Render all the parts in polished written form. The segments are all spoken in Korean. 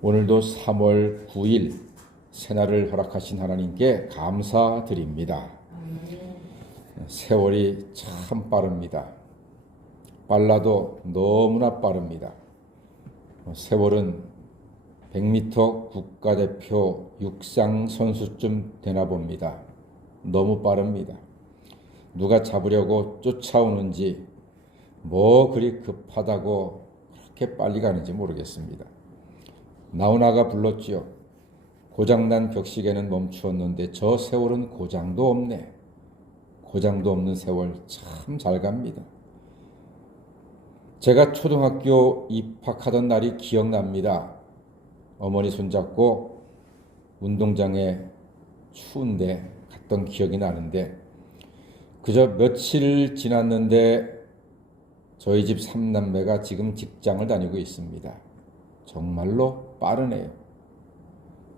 오늘도 3월 9일 새날을 허락하신 하나님께 감사드립니다. 세월이 참 빠릅니다. 빨라도 너무나 빠릅니다. 세월은 100m 국가대표 육상 선수쯤 되나 봅니다. 너무 빠릅니다. 누가 잡으려고 쫓아오는지 뭐 그리 급하다고 그렇게 빨리 가는지 모르겠습니다. 나훈아가 불렀지요. 고장난 격식에는 멈추었는데 저 세월은 고장도 없네. 고장도 없는 세월 참 잘 갑니다. 제가 초등학교 입학하던 날이 기억납니다. 어머니 손잡고 운동장에 추운데 갔던 기억이 나는데 그저 며칠 지났는데 저희 집 3남매가 지금 직장을 다니고 있습니다. 정말로 빠르네요.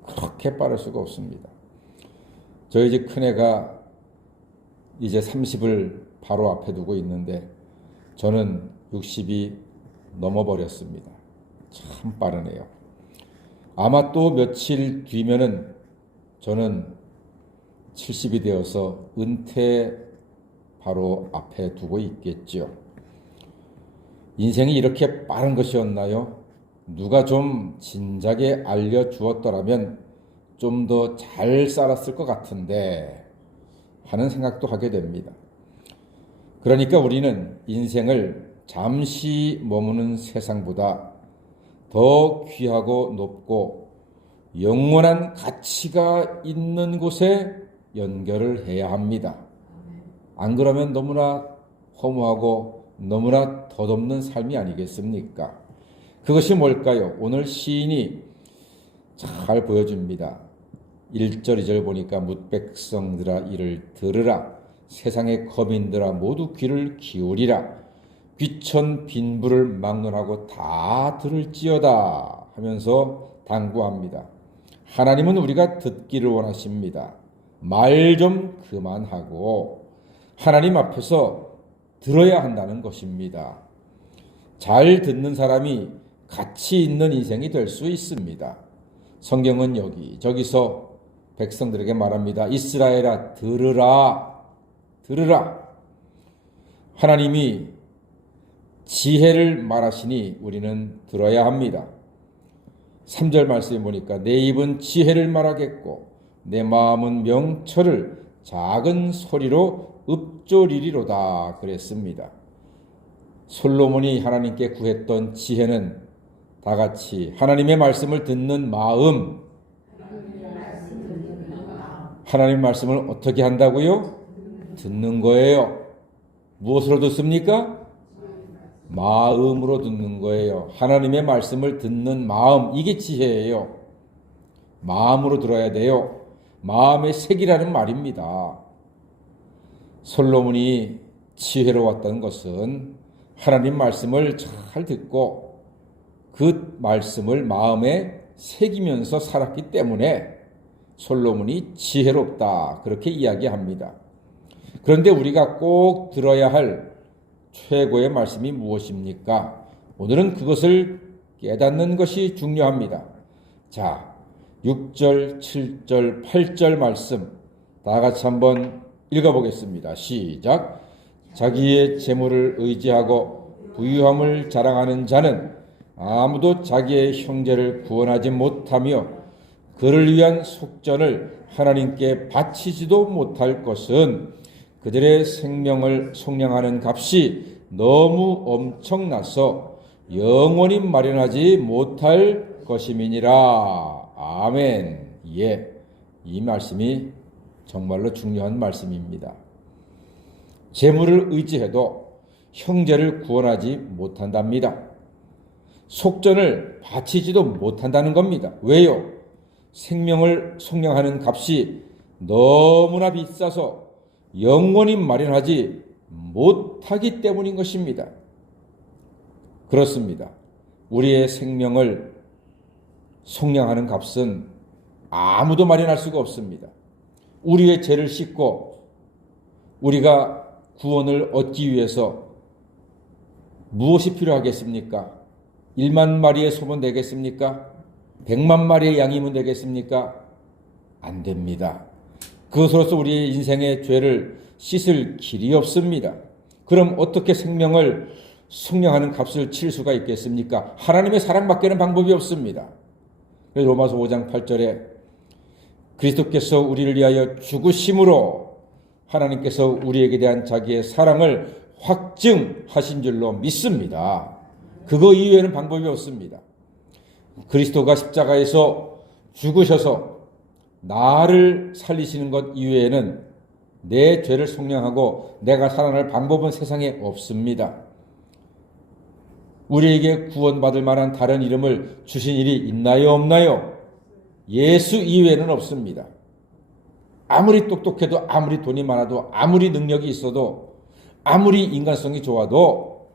그렇게 빠를 수가 없습니다. 저희 집 큰애가 이제 30을 바로 앞에 두고 있는데 저는 60이 넘어버렸습니다. 참 빠르네요. 아마 또 며칠 뒤면은 저는 70이 되어서 은퇴 바로 앞에 두고 있겠죠. 인생이 이렇게 빠른 것이었나요? 누가 좀 진작에 알려주었더라면 좀 더 잘 살았을 것 같은데 하는 생각도 하게 됩니다. 그러니까 우리는 인생을 잠시 머무는 세상보다 더 귀하고 높고 영원한 가치가 있는 곳에 연결을 해야 합니다. 안 그러면 너무나 허무하고 너무나 덧없는 삶이 아니겠습니까? 그것이 뭘까요? 오늘 시인이 잘 보여줍니다. 1절 2절 보니까 뭇백성들아 이를 들으라. 세상의 거민들아 모두 귀를 기울이라. 귀천 빈부를 막론하고 다 들을지어다 하면서 당부합니다. 하나님은 우리가 듣기를 원하십니다. 말 좀 그만하고 하나님 앞에서 들어야 한다는 것입니다. 잘 듣는 사람이 가치 있는 인생이 될 수 있습니다. 성경은 여기저기서 백성들에게 말합니다. 이스라엘아 들으라. 들으라. 하나님이 지혜를 말하시니 우리는 들어야 합니다. 3절 말씀에 보니까 내 입은 지혜를 말하겠고 내 마음은 명철을 작은 소리로 읊조리리로다 그랬습니다. 솔로몬이 하나님께 구했던 지혜는 다같이 하나님의 말씀을 듣는 마음. 하나님 말씀을 어떻게 한다고요? 듣는 거예요. 무엇으로 듣습니까? 마음으로 듣는 거예요. 하나님의 말씀을 듣는 마음, 이게 지혜예요. 마음으로 들어야 돼요. 마음의 색이라는 말입니다. 솔로몬이 지혜로웠던 것은 하나님 말씀을 잘 듣고 그 말씀을 마음에 새기면서 살았기 때문에 솔로몬이 지혜롭다 그렇게 이야기합니다. 그런데 우리가 꼭 들어야 할 최고의 말씀이 무엇입니까? 오늘은 그것을 깨닫는 것이 중요합니다. 자, 6절, 7절, 8절 말씀 다 같이 한번 읽어보겠습니다. 시작. 자기의 재물을 의지하고 부유함을 자랑하는 자는 아무도 자기의 형제를 구원하지 못하며 그를 위한 속전을 하나님께 바치지도 못할 것은 그들의 생명을 속량하는 값이 너무 엄청나서 영원히 마련하지 못할 것임이니라. 아멘. 예, 이 말씀이 정말로 중요한 말씀입니다. 재물을 의지해도 형제를 구원하지 못한답니다. 속전을 바치지도 못한다는 겁니다. 왜요? 생명을 속량하는 값이 너무나 비싸서 영원히 마련하지 못하기 때문인 것입니다. 그렇습니다. 우리의 생명을 속량하는 값은 아무도 마련할 수가 없습니다. 우리의 죄를 씻고 우리가 구원을 얻기 위해서 무엇이 필요하겠습니까? 1만 마리의 소문 되겠습니까? 100만 마리의 양이면 되겠습니까? 안 됩니다. 그것으로서 우리의 인생의 죄를 씻을 길이 없습니다. 그럼 어떻게 생명을 속량하는 값을 칠 수가 있겠습니까? 하나님의 사랑밖에는 방법이 없습니다. 로마서 5장 8절에 그리스도께서 우리를 위하여 죽으심으로 하나님께서 우리에게 대한 자기의 사랑을 확증하신 줄로 믿습니다. 그거 이외에는 방법이 없습니다. 그리스도가 십자가에서 죽으셔서 나를 살리시는 것 이외에는 내 죄를 속량하고 내가 살아날 방법은 세상에 없습니다. 우리에게 구원받을 만한 다른 이름을 주신 일이 있나요, 없나요? 예수 이외에는 없습니다. 아무리 똑똑해도, 아무리 돈이 많아도, 아무리 능력이 있어도, 아무리 인간성이 좋아도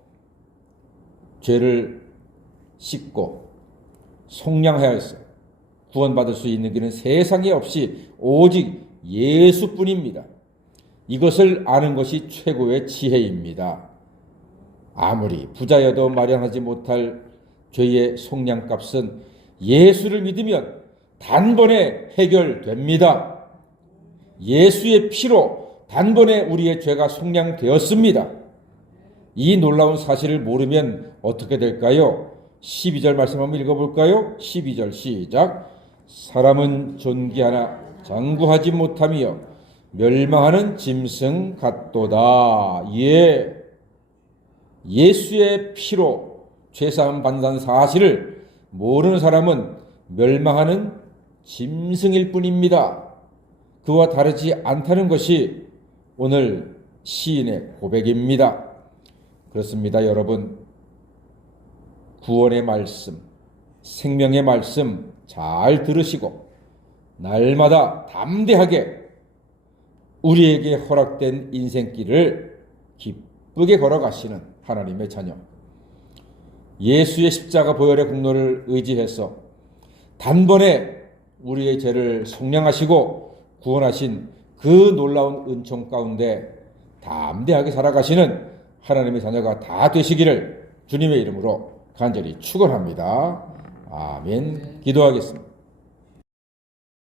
죄를 씻고 속량하여서 구원받을 수 있는 길은 세상에 없이 오직 예수뿐입니다. 이것을 아는 것이 최고의 지혜입니다. 아무리 부자여도 마련하지 못할 죄의 속량값은 예수를 믿으면 단번에 해결됩니다. 예수의 피로 단번에 우리의 죄가 속량되었습니다. 이 놀라운 사실을 모르면 어떻게 될까요? 12절 말씀 한번 읽어볼까요? 12절 시작. 사람은 존귀하나 장구하지 못하며 멸망하는 짐승 같도다. 예수의 피로 죄사함 받는 사실을 모르는 사람은 멸망하는 짐승일 뿐입니다. 그와 다르지 않다는 것이 오늘 시인의 고백입니다. 그렇습니다, 여러분. 구원의 말씀, 생명의 말씀 잘 들으시고 날마다 담대하게 우리에게 허락된 인생길을 기쁘게 걸어가시는 하나님의 자녀, 예수의 십자가 보혈의 공로를 의지해서 단번에 우리의 죄를 속량하시고 구원하신 그 놀라운 은총 가운데 담대하게 살아가시는 하나님의 자녀가 다 되시기를 주님의 이름으로 간절히 축원합니다. 아멘. 기도하겠습니다.